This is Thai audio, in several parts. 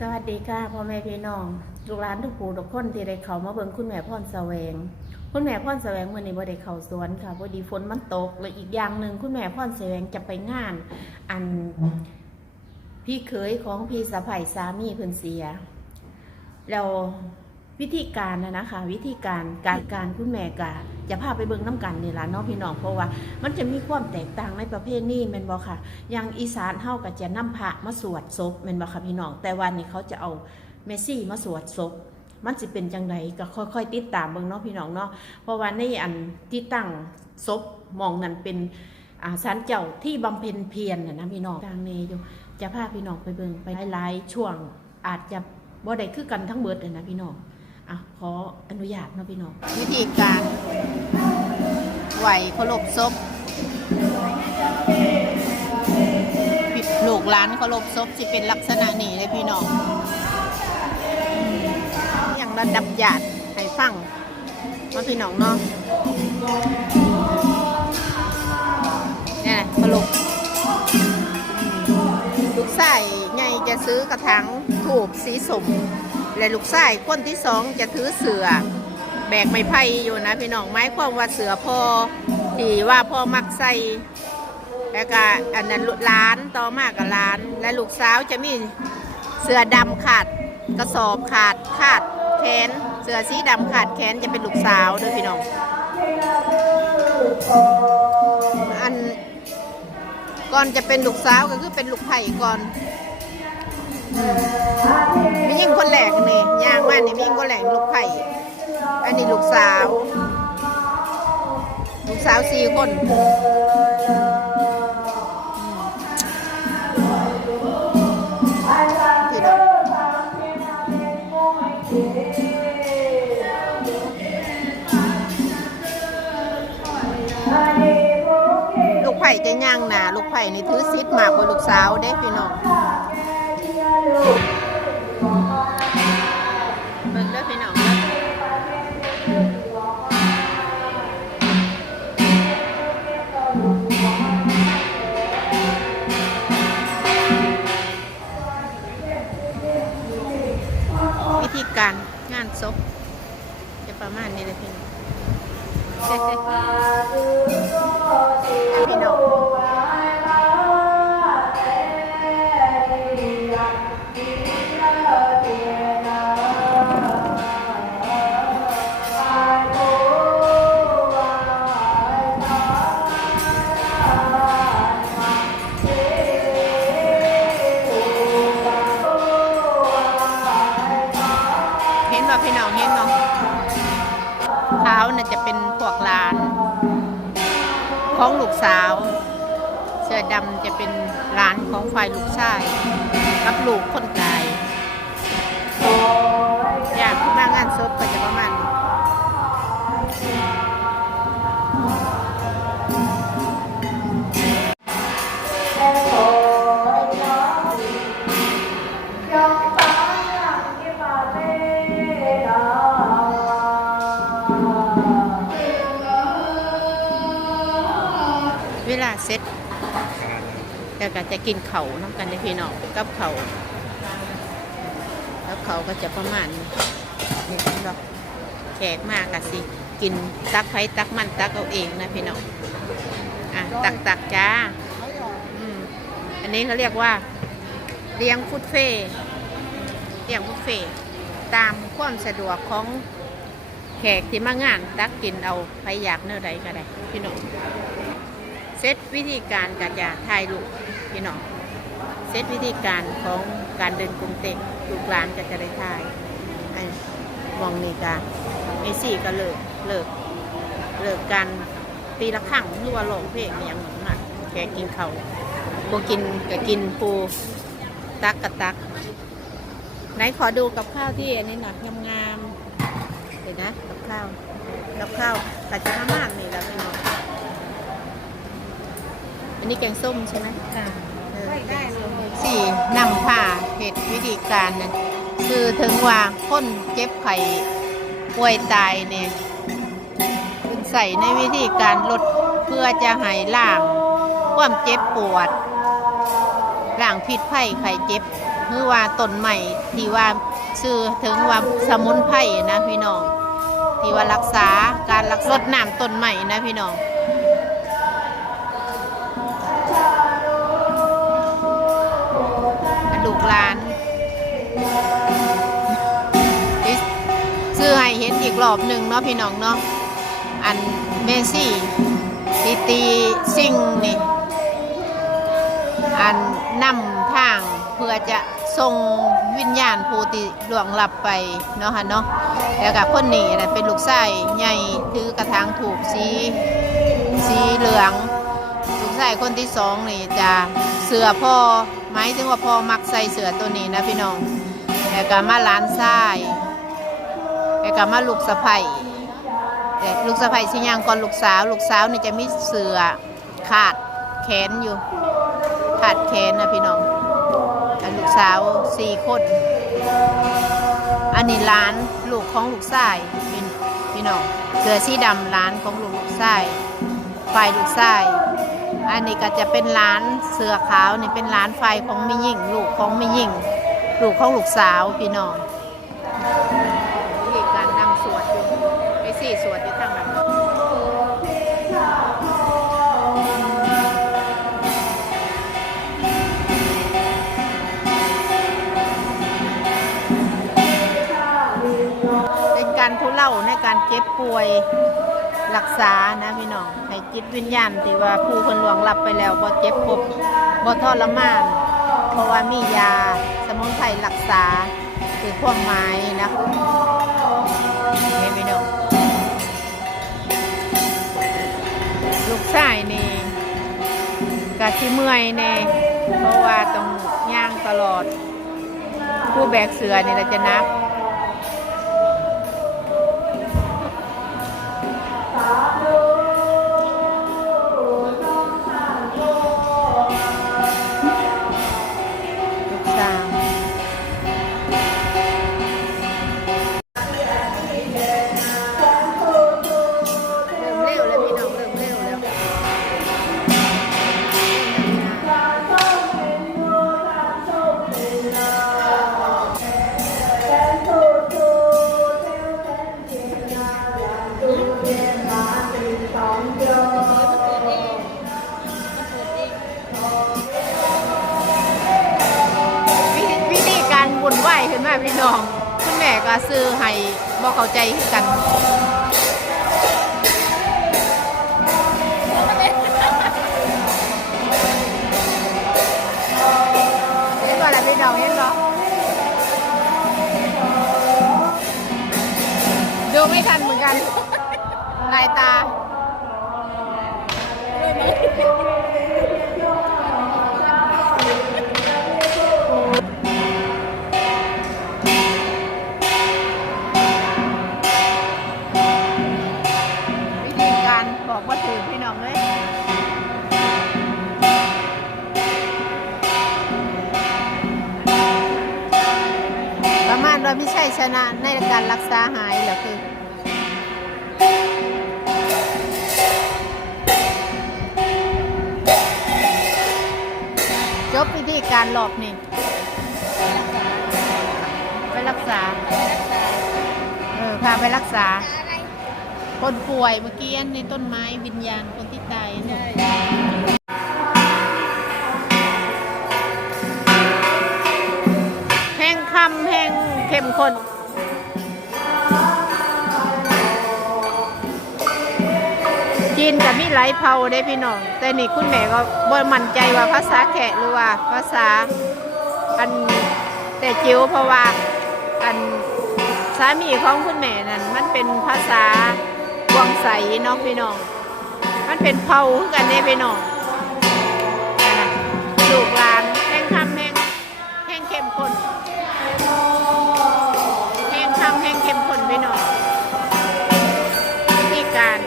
สวัสดีค่ะพ่อแม่พี่น้องลูกหลานทุกผู้ทุกคนที่ได้เข้ามาเบิ่งคุณแม่พ่อนแสวง คุณแม่พ่อนแสวงมื้อนี้บ่ได้เข้าสวนค่ะพอดีฝนมันตกและอีกอย่างหนึ่งคุณแม่พ่อนแสวงจะไปงาน อันพี่เขยของพี่สะใภ้สามีเพิ่นเสียแล้ว วิธีการนะนะคะ วิธีการการการคุณแม่กะจะพาไปเบิ่งน้ำกันนี่ล่ะเนาะพี่น้องเพราะว่า มันจะมีความแตกต่างในประเภทนี้แม่นบ่ค่ะอย่างอีสานเฮาก็จะนำพระมาสวดศพแม่นบ่ค่ะพี่น้อง แต่วันนี้เขาจะเอาเมสซี่มาสวดศพมันสิเป็นจังไดก็ค่อยๆ ติดตามเบิ่งเนาะพี่น้องเนาะเพราะว่าในอันที่ตั้งศพมองนั้นเป็นอ่าศาลเจ้าที่บำเพ็ญเพียรนะนะพี่น้องทางเนอยู่จะพาพี่น้องไปเบิ่งไปหลายๆช่วงอาจจะบ่ได้คือกันทั้งเบิดเลยนะพี่น้อง อะขออนุญาตนะพี่น้อง วิธีการไหวเคารพศพลูกหลานเคารพศพสิเป็นลักษณะนี้เลยพี่น้องอย่างระดับหยาดให้ฟังว่าพี่น้องเนาะเนี่ยเคารพลูกชายใหญ่จะซื้อกระถางถูบสีสม และลูกชายคนที่สองจะถือเสือ แบกไม้ไผ่อยู่นะพี่น้องไม้ความว่าเสือพ่อที่ว่าพ่อมักใส่แล้วก็อันนั้นล้านต่อมากกับล้าน และลูกสาวจะมีเสือดำขาดกระสอบขาดขาดแขนเสือสีดำขาดแขนจะเป็นลูกสาวด้วยพี่น้องอันก่อนจะเป็นลูกสาวก็คือเป็นลูกไผ่ก่อน มียิ่งคนแหลกนี่ยางมานี่มียิ่งคนแหลกลูกไผ่อันนี้ลูกสาว ลูกสาวสี่คนพี่น้องลูกไผ่จะย่างหนาลูกไผ่นี่ถือซิดมากกว่าลูกสาวเด้พี่น้อง เเท้าน่ะจะเป็นพวกหลาน ของลูกสาว เสื้อดำจะเป็นร้านของฝ่ายลูกชายกับลูกคนตาย อยากที่มางานศพก็จะประมาณ ก็จะกินเขาน้ำกันในพี่น้องกับเขาแล้วเขาก็จะประมาณนี้นี่เนบ่แขกมากกะสิ กินตักไผ่ตักมันตักเอาเองนะพี่น้องอะตักตักจ้าอืมอันนี้เขาเรียกว่าเลี้ยงฟุตเฟ่เลี้ยงบุฟเฟ่ตามความสะดวกของแขกที่มางาน ตักกินเอาใครอยากเนื้อใดก็ได้พี่น้องเซตวิธีการการจะถ่ายรูป พี่น้องเซตวิธีการของการเดินกรุงเต็กลูกหลานก็จะได้ถ่ายมองนี่กาเมซี่ก็เลิกเลิกเลิกกันตีละครั้งรือว่าร้องเพลงอย่างนั้นมาแค่กินเขาวบ่กินก็กินปูตักกับตักไหนขอดูกับข้าวที่อันนี้หน่อยงามๆเห็นนะกับข้าวกับข้าวกัจะมากๆนี่แล้วพี่น้อง อันนี้แกงส้มใช่ไหมเออแกงส้มสี่นำผ่าเหตุวิธีการนั้นคือถึงว่าคนเจ็บไข้ป่วยตายเนี่ยคุณใส่ในวิธีการลดเพื่อจะให้ล่าง ความเจ็บปวดล่างพิษไข้ไข้เจ็บหรือว่าต้นใหม่ที่ว่าชื่อถึงว่าสมุนไพรนะพี่น้องที่ว่ารักษาการรักษาน้ำต้นใหม่นะพี่น้อง กรอบหนึ่งเนาะพี่น้องเนาะอันเมซี่ตีตีซิงนี่อันนำทางเพื่อจะส่งวิญญาณผู้ที่ล่วงหลับไปเนาะฮะเนาะแล้วกับคนนี้นะเป็นลูกชายใหญ่ถือกระถางถูกสีสีเหลืองลูกชายคนที่สองนี่จะเสือพ่อหมายถึงว่าพ่อมักใส่เสือตัวนี้นะพี่น้องแล้วก็มาหลานชาย แล้วก็มาลูกสะใภ้ลูกสะใภ้สิยังก่อนลูกสาว ลูกสาวนี่จะมีเสือขาดแขนอยู่ ขาดแขนนะพี่น้องอันลูกสาวสี่คนอันนี้ร้านลูกของลูกชายพี่พี่น้องเสือสีดำร้านของลูกลูกชายฝ่ายลูกชายอันนี้ก็จะเป็นร้านเสือขาวนี่เป็นร้านไฟของม่ยิ่ง ลูกของม่ยิ่ง ลูกของลูกสาวพี่น้อง จ็บป่วยรักษานะพี่น้องให้จิตวิญญาณที่ว่าผู้คนหลวงรับไปแล้วบ่เจ็บปวดบ่ทรมานเพราะว่ามียาสมุนไพรรักษาคือความหมายนะเห็นพี่น้องลูกชายนี่กะที่เมื่อยแน่เพราะว่าต้องย่างตลอด ผู้แบกเสือนี่เราจะนับ ขึ้นมาพี่น้อง คุณแม่ก็ซื้อให้บอกเข้าใจคือกันเห็นบ่ล่ะพี่น้องเห็นบ่ดูไม่ทันเหมือนกันลายตา ประมาณว่าไม่ใช่ชนะในการรักษาหายหรอคือจบวิธีการหลอกนี่ไปรักษาเออพาไปรักษา คนป่วยเมื่อกี้ในต้นไม้วิญญาณคนที่ตายเนี่ย เข้มข้นจีนกับมีหลายเผ่าได้พี่น้อง แต่นี่คุณแม่ก็บ่มั่นใจว่าภาษาแขกหรือว่าภาษาอันแต่จิ๋วเพราะว่าอันสามีของคุณแม่นั่นมันเป็นภาษากวางใสเน้องพี่น้อง มันเป็นเผาคือกันเด้พี่น้อง พี่น้องวิธีการ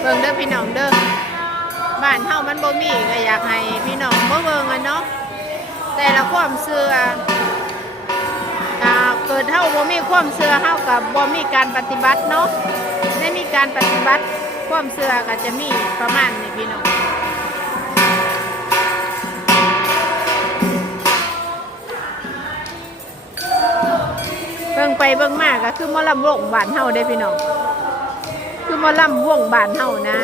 เบิ่งเด้อพี่น้องเด้อบ้านเฮามันบ่มีก็อยากให้พี่น้องบ่เบิ่งอะเนาะแต่ละความเชื่ออ่าเกิดเฮาบ่มีความเชื่อเฮากับบ่มีการปฏิบัติเนาะได้มีการปฏิบัติความเชื่อก็จะมีประมาณนี้พี่น้อง เบิ่งมากก็คือมอลำวงบานเฮาได้พี่น้อง คือมอลำวงบานเฮานะ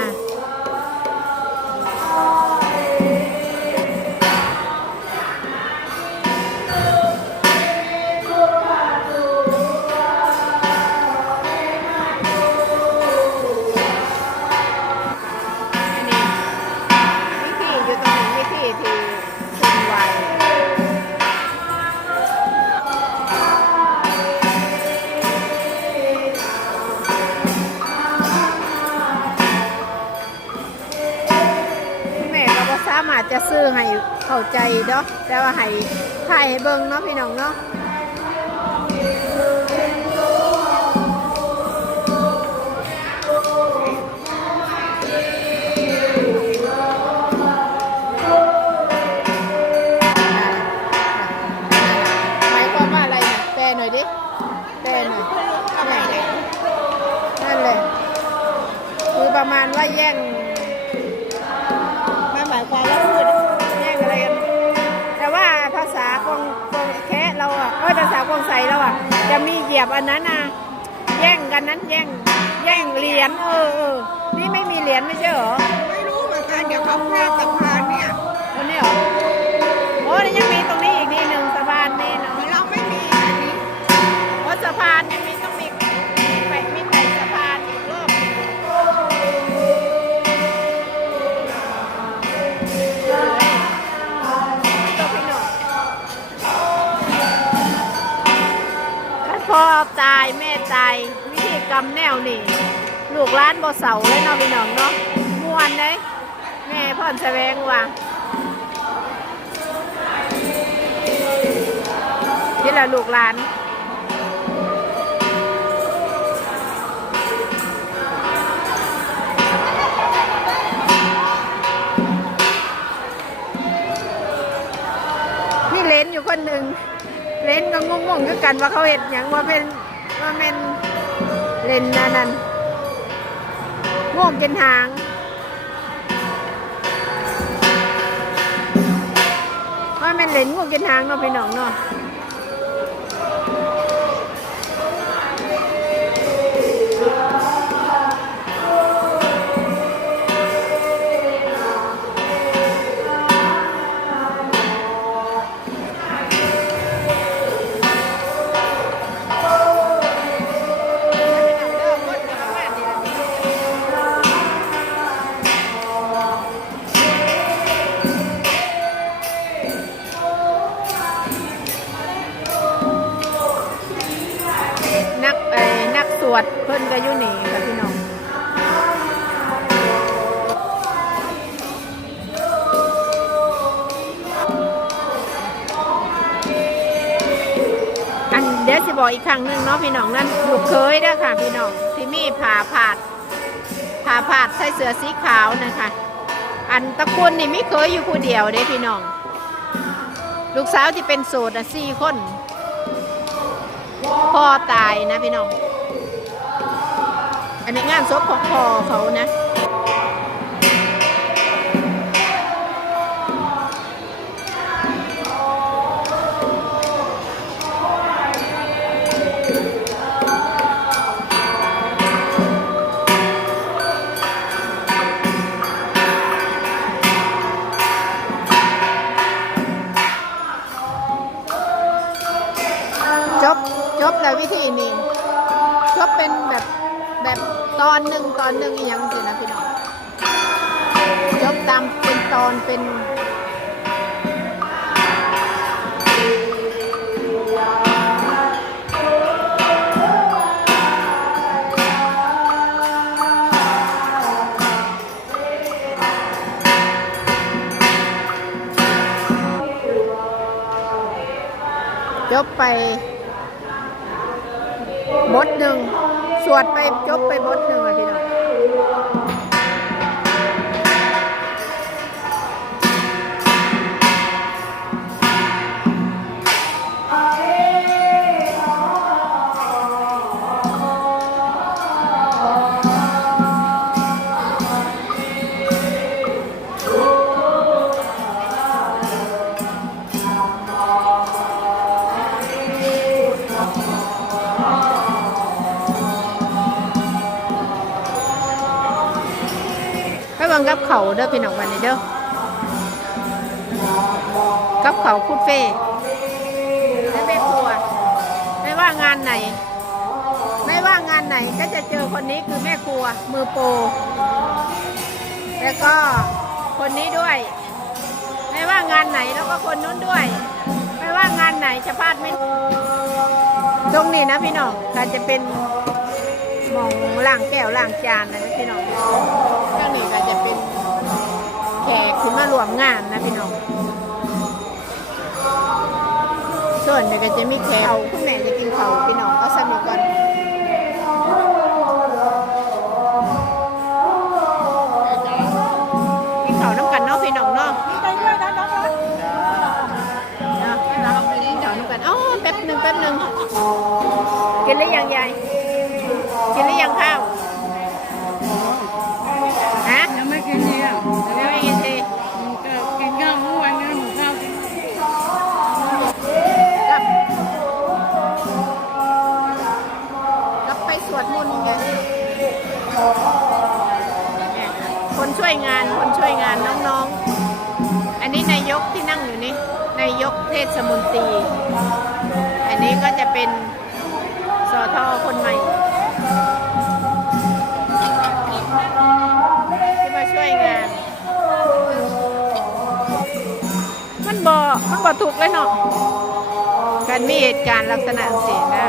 ซื้อให้เข้าใจเนาะแต่ว่าให้ถ่ายให้เบิ่งเนาะพี่น้องเนาะ ยียบอันนั้นนะแย่งกันนั้นแย่งแย่งเหรียญเออเออนี่ไม่มีเหรียญไม่ใช่เหรอไม่รู้เหมือนกันเดี๋ยวเขาพลาดสะพานเนี่ยตรงนี้เหรอโอ้ยยังมีตรง รรมแนวนี่ลูกร้านบ่เสาเลยเนาะพี่น้องเนาะม่วนเลยแม่พ่อนแสวงว่าที่และลูกร้านมีเลนอยู่คนหนึ่งเลนก็งงๆคือกันว่าเขาเห็นอย่างว่าเป็นว่าเป็น เลนนั่นนั่นง่วงจนหางว่าเป็นเลนง่วงจนหางเนาะพี่น้องเนาะ นักเอ้นักสวดเพิ่นก็อยู่นี่ค่ะพี่น้องอันเดี๋ยวสิบอกอีกครั้งหนึ่งเนาะพี่น้องนั่นลูกเคยเด้ค่ะพี่น้องที่มีผ่าผาดผ่าผาดใส่เสื้อสีขาวนะคะอันตะกุนนี่ไมีเคยอยู่ผู้เดียวเด้พี่น้อง ลูกสาวที่เป็นโสดอะสี่คน อตายนะพี่น้อง อันนี้งานศพของพ่อเขานะ อนหนึ่งตอนหนึ่งอหย่างสินะพี่น้องจบตามเป็นตอนเป็นจบไป บเขาพุดเฟ่และแม่ครัว ไม่ว่างานไหน ไม่ว่างานไหนก็จะเจอคนนี้คือแม่ครัว มือโปรแล้วก็คนนี้ด้วย ไม่ว่างานไหนแล้วก็คนนู้นด้วย ไม่ว่างานไหนจะพลาดไม่ตรงนี้นะพี่น้องก็จะเป็นหมองล่างแก้วล่างจานนะพี่น้องตรงนี้ก็จะเป็นแขกที่มารวมงานนะพี่น้อง ส่วนนี้ก็จะมีแขกคุณแม่จะกินเขาพี่น้องก็สนุกกันกินเขาน้ำกันเนาะพี่น้องเนาะไปด้วยนะน้องรักเนาะเราไปกินเขาน้ำกันอ๋อแป๊บหนึ่งแป๊บหนึ่งกินหรือยังยาย วยงานคนช่วยงานน้องๆ อันนี้นายกที่นั่งอยู่นี่นายกเทศมนตรี อันนี้ก็จะเป็นสอทอคนใหม่ที่มาช่วยงาน มันบอมันบอถูกเลยเนาะการมีเหตุการณ์ลักษณะสินะ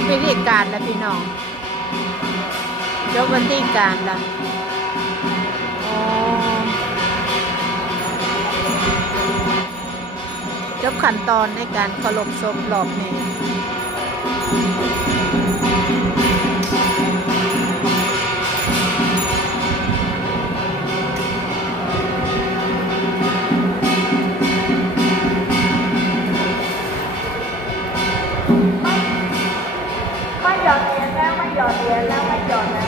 บวิธีการแล้วพี่น้องจบวันที่การแล้วจบขั้นตอนในการเคารพศพรอบนี้ เคารพกันซึ่งกัน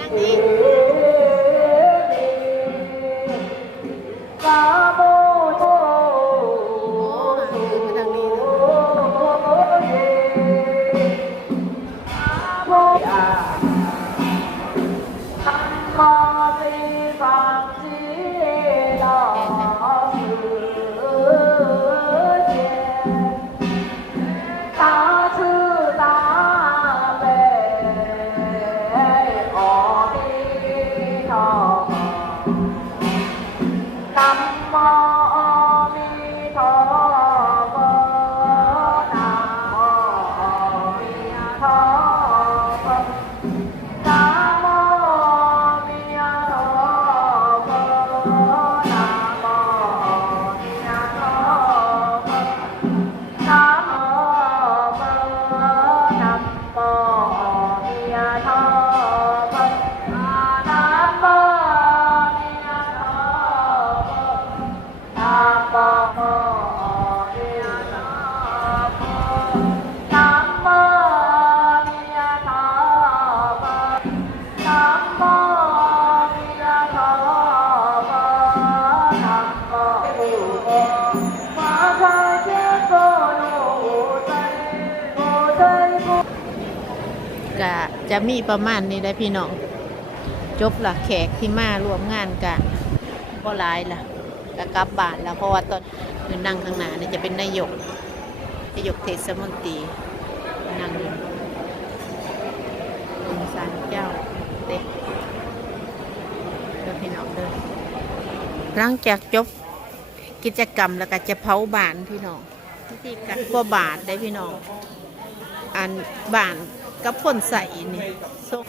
ดังนี้ มีประมาณนี้ได้พี่น้อง จบละแขกที่มารวมงานกะก็หลายละก็กลับบ้านแล้วเพราะว่าตอนอยู่นั่งข้างหน้านี่จะเป็นนายกนายกเทศมนตรีนั่งอยู่องศาลเจ้าเด็กเดินพี่น้องเดินหลังจากจบกิจกรรมแล้วก็จะเผาบ้านพี่น้องที่กันก็บาทได้พี่น้องอันบ้าน กับพ่นใส่นี่ส่ง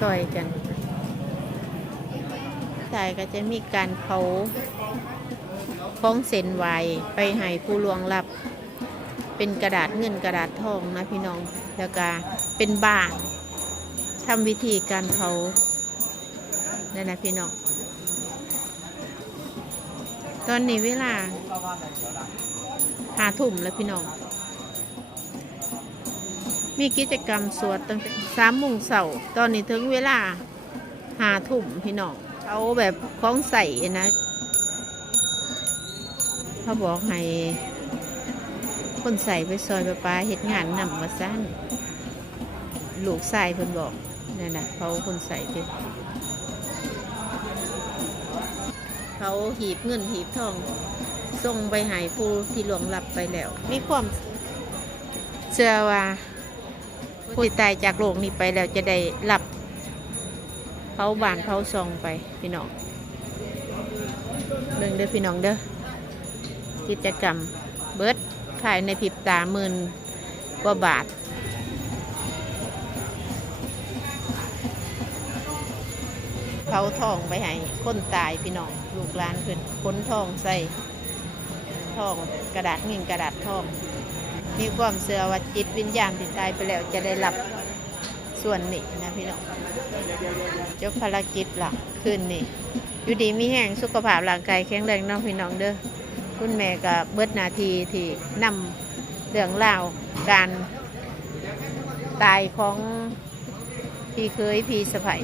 ซอยกันสายก็จะมีการเผาของเส้นไหวไปให้ผู้ลวงรับ เป็นกระดาษเงินกระดาษทองนะพี่น้องแล้วก็เป็นบาททำวิธีการเผานั่นนะพี่น้อง ตอนนี้เวลา หาถุ่มแล้วพี่น้อง มีกิจกรรมสวดตั้งแต่สามโมงเสาร์ตอนนี้ถึงเวลาหาถุ่มพี่น้องเอาแบบคล้องใส่นะเขาบอกให้คนใส่ไปซอยปลาปลาเห็ดงานนำมาสั้นลูกใส่เพิ่นบอกนั่นนะเขาคนใส่เป็นเขาหีบเงินหีบทอง ส่งไปใหายผู้ที่หลวงรับไปแล้ว มีความเชื่อว่าผู้ที่ตายจากโลกนี้ไปแล้วจะได้หลับเผาบานเผาซองไปพี่น้องเดินเด้อพี่น้องเด้อกิจกรรมเบิร์ดขายในผิบตาหมื่นกว่าบาทเผาทองไปให้คนตายพี่น้องลูกหลานเพิ่นค้นทองใส่ ทอง กระดาษเงินกระดาษทอง มีความเชื่อว่าจิตวิญญาณที่ตายไปแล้วจะได้รับส่วนนี้นะพี่น้องจบภารกิจหลักคืนนี้อยู่ดีมีแห้งสุขภาพร่างกายแข็งแรงน้องพี่น้องเด้อคุณแม่ก็เบิดนาทีที่นำเรื่องราวการตายของพี่เคยพี่สะใภ้